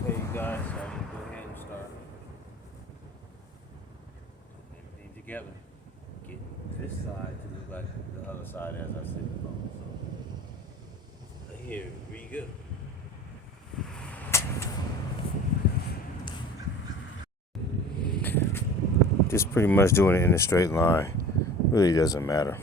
Okay, you guys, so I'm gonna go ahead and start everything together. Get this side to look like the other side as I sit before. So here we go. Just pretty much doing it in a straight line. Really doesn't matter.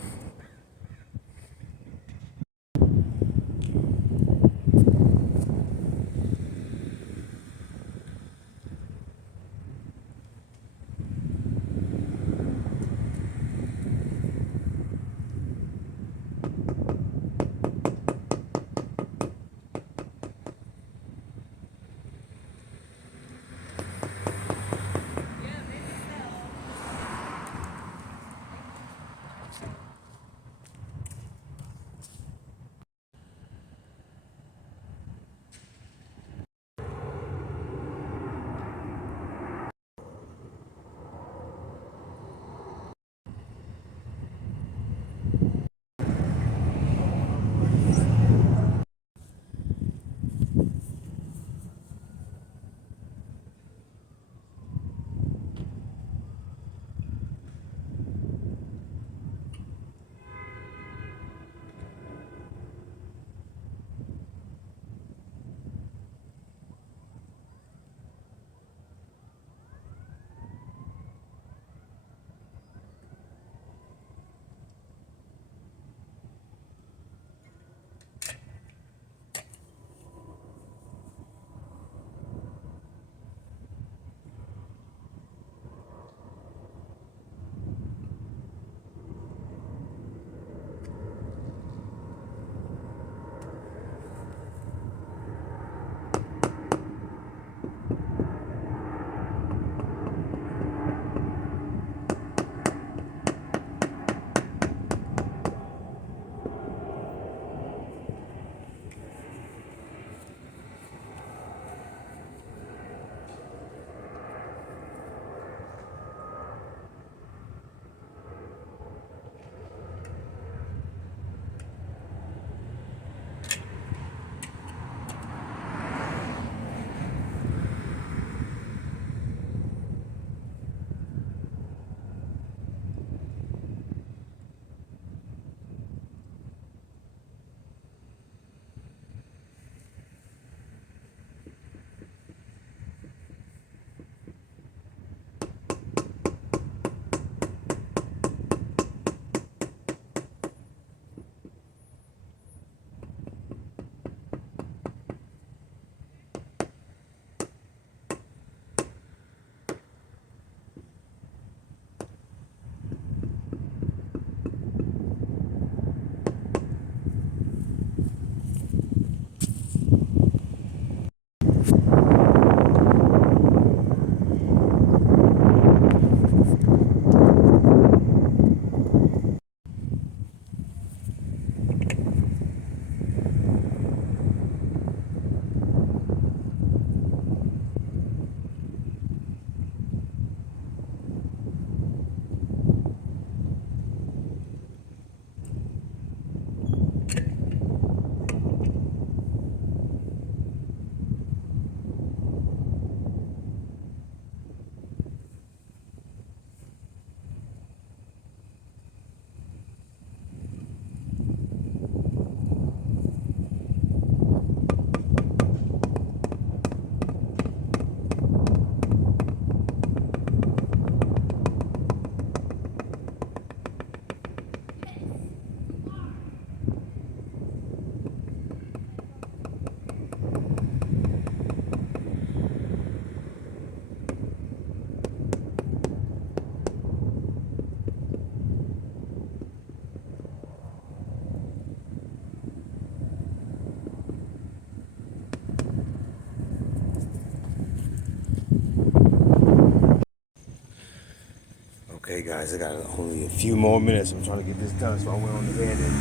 Okay, guys, I got only a few more minutes. I'm trying to get this done, so I went on ahead and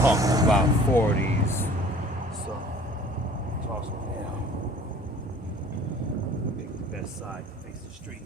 talked about 40s. So, toss them down. Pick the best side to face the street.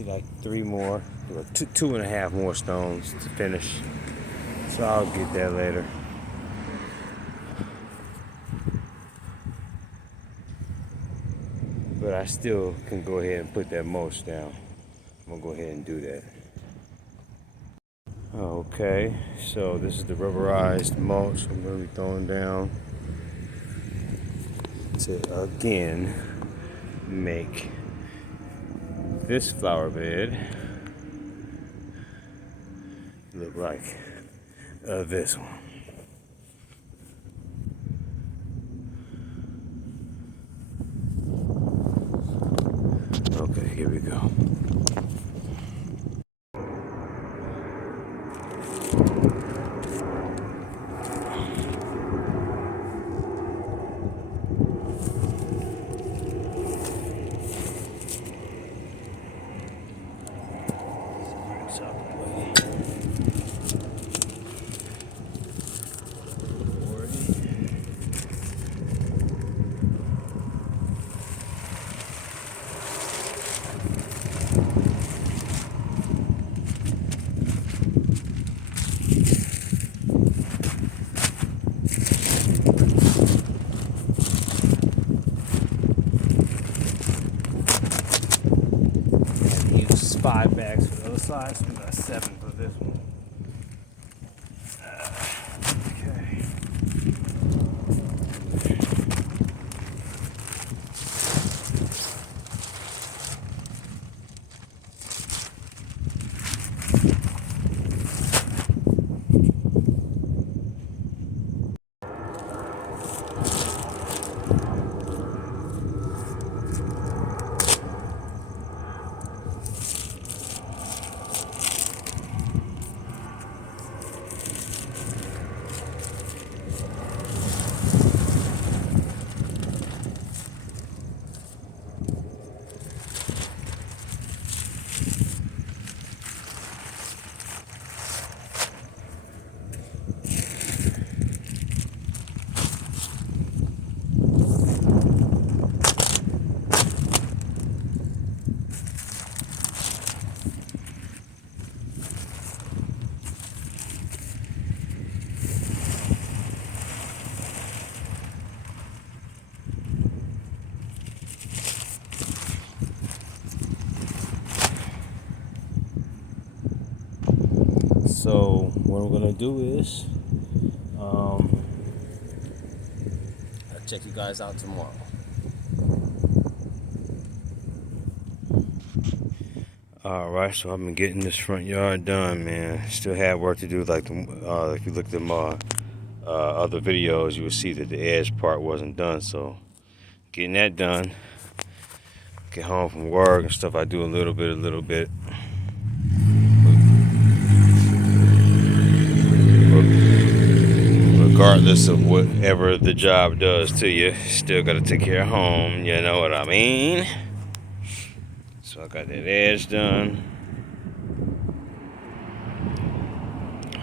Need like 3 more, or 2.5 more stones to finish. So I'll get that later. But I still can go ahead and put that mulch down. I'm gonna go ahead and do that. Okay, so this is the rubberized mulch I'm gonna be throwing down to again make this flower bed look like this one. Okay, here we go. Use 5 bags for the other side, so we got 7 for this one. Okay. So what I'm gonna do is, I'll check you guys out tomorrow. Alright, so I've been getting this front yard done, man. Still have work to do. Like if you look at my other videos, you will see that the edge part wasn't done. So getting that done. Get home from work and stuff. I do a little bit. Regardless of whatever the job does to you, still gotta take care of home. You know what I mean? So I got that edge done.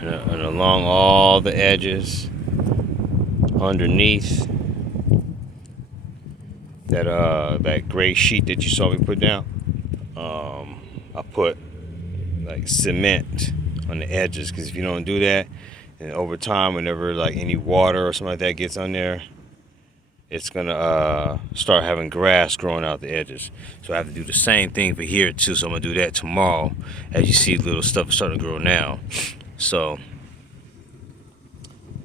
And along all the edges, underneath that gray sheet that you saw me put down, I put like cement on the edges, because if you don't do that, and over time, whenever like any water or something like that gets on there, it's gonna start having grass growing out the edges. So I have to do the same thing for here too. So I'm gonna do that tomorrow. As you see, little stuff is starting to grow now. So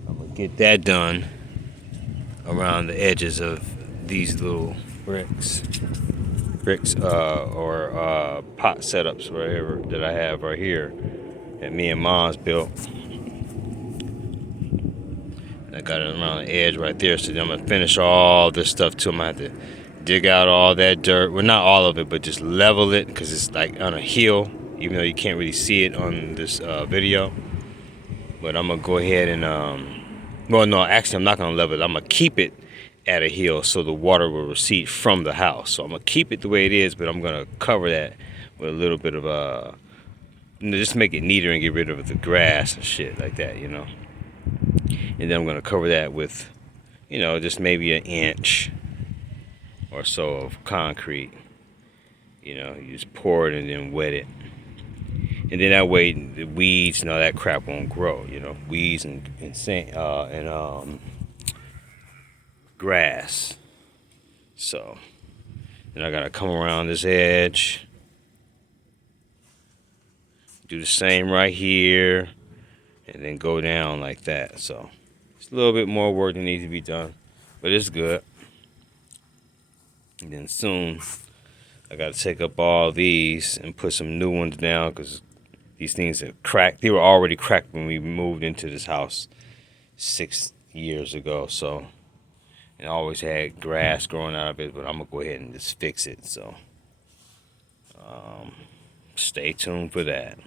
I'm gonna get that done around the edges of these little bricks or pot setups right here that I have right here that me and Mom's built. I got it around the edge right there. So then I'm gonna finish all this stuff too. I'm gonna have to dig out all that dirt. Well, not all of it, but just level it, because it's like on a hill, even though you can't really see it on this video. But I'm gonna go ahead and well, no, actually I'm not gonna level it. I'm gonna keep it at a hill so the water will recede from the house. So I'm gonna keep it the way it is, but I'm gonna cover that with a little bit of just make it neater and get rid of the grass and shit like that, you know. And then I'm gonna cover that with, you know, just maybe 1 inch or so of concrete. You know, you just pour it and then wet it. And then that way the weeds and all that crap won't grow, you know, weeds and grass. So then I gotta come around this edge, do the same right here, and then go down like that. So it's a little bit more work that needs to be done, but it's good. And then soon I gotta take up all these and put some new ones down because these things are cracked. They were already cracked when we moved into this house 6 years ago. So, and I always had grass growing out of it, but I'm gonna go ahead and just fix it. So, stay tuned for that.